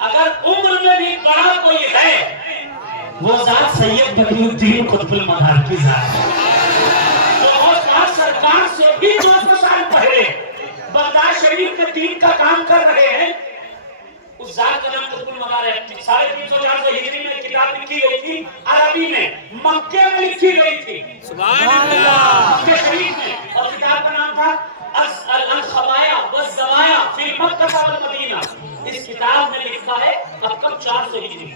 अगर उम्र में भी बड़ा कोई है वो जात सैयद बदरुद्दीन कुतुबुल मदार की जात है। तो और सरकार से भी 200 साल पहले बगदाद शरीफ के दीन का काम कर रहे हैं। उस जात का नाम कुतुबुल मदार है। 350-400 हिजरी में किताब लिखी गई थी, अरबी में, मक्के में लिखी गई थी, सुभान अल्लाह, मक्के शरीफ में। और किताब का नाम था अल-खबाया वज़-ज़वाया फी मक्का वल मदीना। इस किताब में लिखा है अब कब 400 हिजरी,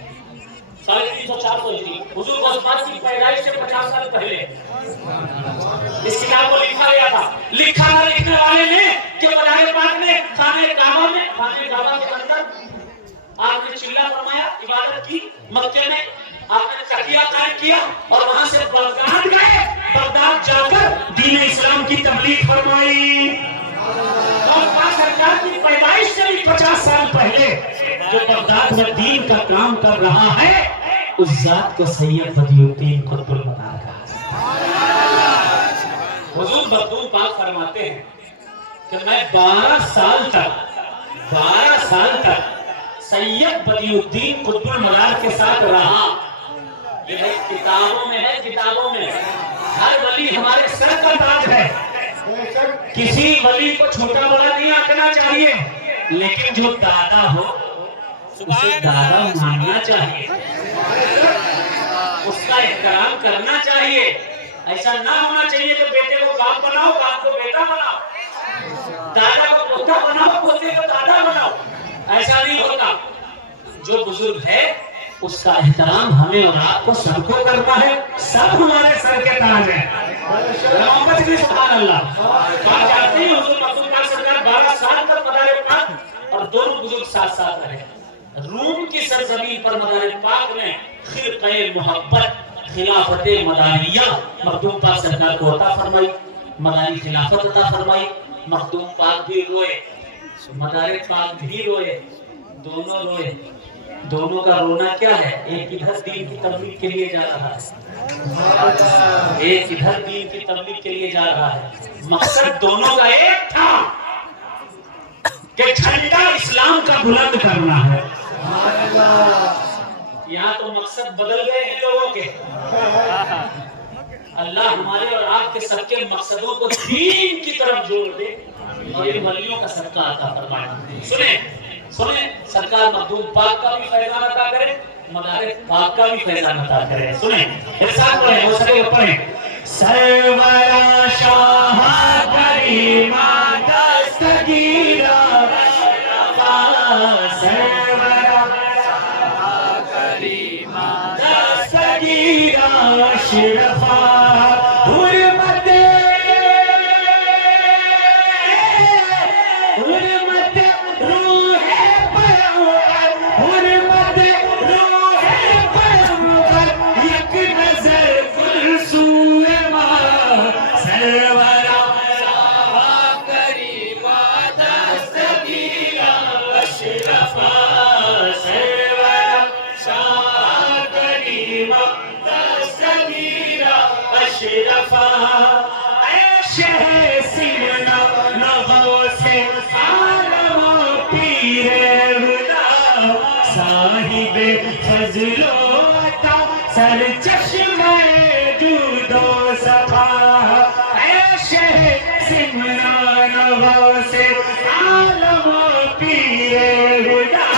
350-400 हिजरी, हुजूर गौसपाक की पैदाइश से 50 साल पहले इस किताब को लिखा गया था। लिखा था लिखने वाले ने कि मदार पाक ने खाने काबा के अंदर आपने चिल्ला फरमाया, इबादत की, मक्के में आपने तकिया कायम किया और वहां से बगदाद गए। बगदाद जाकर दीन इस्लाम की तबलीग फरमाई। और सरकार की पैदाइश से भी 50 साल पहले जो बगदाद में दीन का काम कर रहा है उस जात को सैयद बदियुद्दीन कुतुबुल मदार कहा। हुजूर मखदूम पाक फरमाते हैं कि मैं 12 साल तक सैयद बदियुद्दीन कुतुबुल मदार के साथ रहा। ये भाई किताबों में है, किताबों में। हर वली हमारे सर का ताज है, किसी वली को छोटा बड़ा नहीं आंकना चाहिए, लेकिन जो दादा हो उसे दादा मानना चाहिए, उसका एहतराम करना चाहिए। ऐसा ना होना चाहिए कि बेटे को बाप बनाओ, बाप को बेटा बनाओ, दादा को पोता बनाओ, पोते को दादा बनाओ, ऐसा नहीं होता। जो बुजुर्ग है उसका एहतराम हमें और आपको सबको करना है। सब हमारे सर के ताज है। सुभान अल्लाह। बात जानते हैं हुजूर मखदूम पाक सरकार 12 साल तक मदार पाक और दोनों बुजुर्ग साथ साथ रहे। रूम की सरजमीन पर मदार पाक ने खिरक़े मोहब्बत खिलाफत मदारिया मखदूम पाक सरकार को अता फरमाई, मदारी खिलाफत अता फरमाई। मखदूम पाक भी रोए, मदार पाक भी रोए, दोनों रोए। दोनों का रोना क्या है? एक इधर दीन की तबलीग के लिए जा रहा है, एक इधर दीन की तबलीग के लिए जा रहा है। मकसद दोनों का एक था कि झंडा इस्लाम का बुलंद करना है। यहाँ तो मकसद बदल गए इन लोगों के। अल्लाह हमारे और आपके सबके मकसदों को दीन की तरफ जोड़ दे और इन वलियों का सदका अता फरमाए। सुने सरकार मखदूम पाक का भी फैजान अता करे, मदार पाक का भी फैजान अता करे। सुने इरशाद पढ़े, हो सके तो पढ़े। सरवरा शाह करीमा दस्तगीरा सरवरा शाह करीमा दस्तगीरा अशरफा सर चश्मे जूदो सफा सिमरान से आलम पीरे हुदा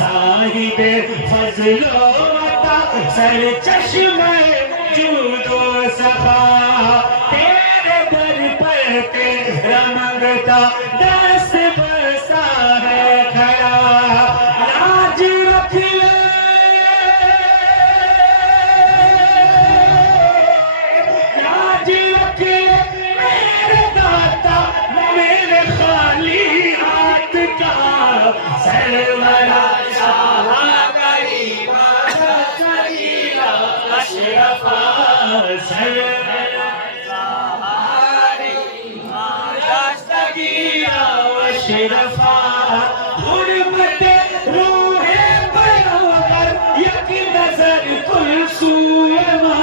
साहिब फजलो सर चश्मे जूदो सफा तेरे दर पर तेरा मंगता दस्त बरसा है खड़ा लाज रख ले सरवरा शाह करीमा दस्तगीरा अशरफा सरवरा शाह करीमा दस्तगीरा अशरफा गुरबते रूहे बरोबर यक नजर कुल सुमा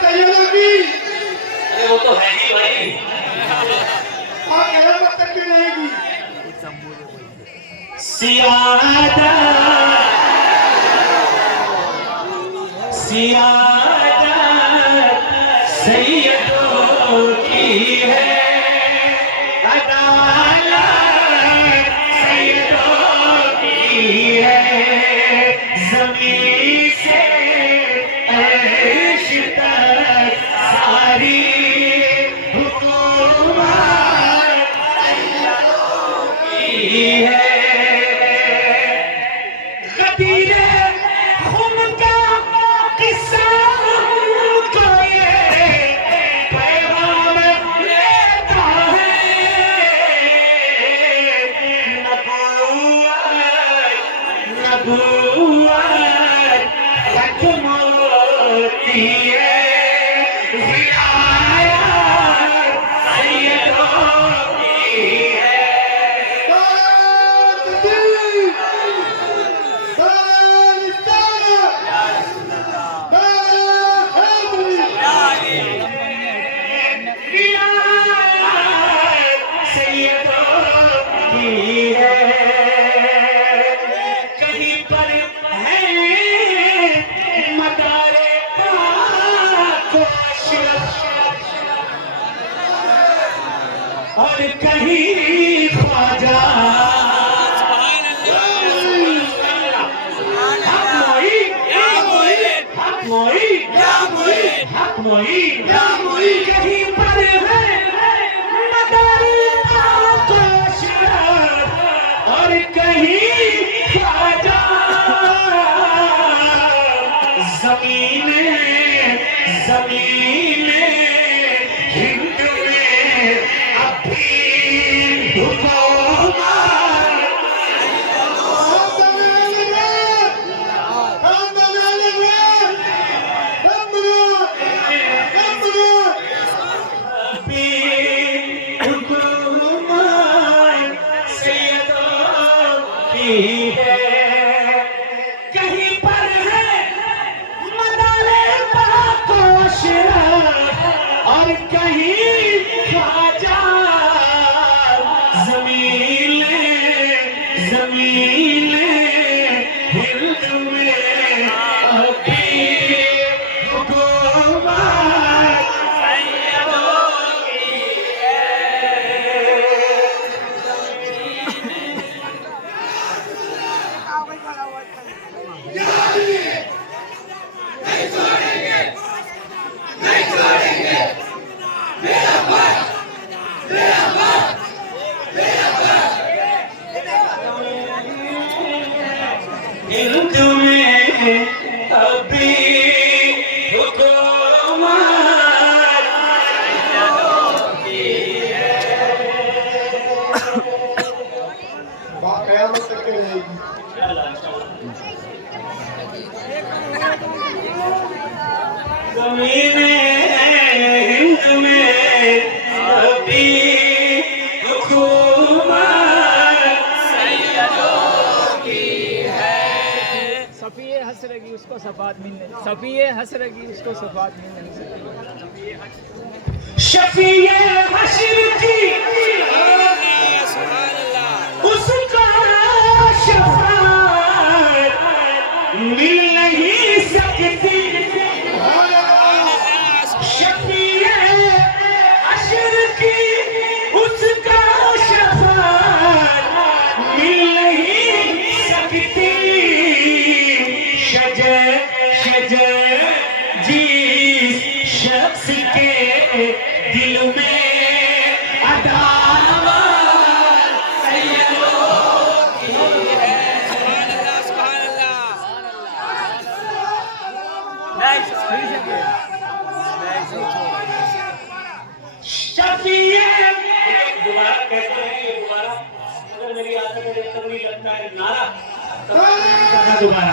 सैयदों की अरे वो तो है ही भाई। और क़यामत तक भी रहेगी। सियादत सैयदों की है, अदालत सैयदों की है, ज़मीन से अर्श तक सारी हुकूमत सैयदों की है। गदीरे खून का किस्सा को ये पैगाम देता है, नबूवत खत्म होती है, विलायत सैयदों की है। कहीं पर है मदारे पाक और कहीं ख्वाजा कहीं पर है मदारे पाक और कहीं ख्वाजा। ज़मीन हिंद में अब भी हुकूमत सैयदों की है। कहीं पर है मदारे पाक और कहीं ख्वाजा। ज़मीन हिंद में अभी हुकूमत सैयदों की है। हिंद में अभी हुकूमत सैयदों की है। क़यामत तक की रहेगी। ज़मीन हिंद में अभी हुकूमत सैयदों की है। सफ़िए हंस रही उसको सफ़ात मिलने, सफ़िए हंस रही उसको सफ़ात मिलने। शफ़ीए हश्र की उसको शफ़ाअत मिल नहीं सकती। शफ़ीए हश्र की उसको शफ़ाअत मिल नहीं सकती। शजर जिस शख्स के दिल में अदावत सैयदों की है। शफ़ीए दोबारा कहते हैं, ये दोबारा अगर मेरी आदत है जब तक नहीं लगता है नारा तब तक नहीं करना दोबारा।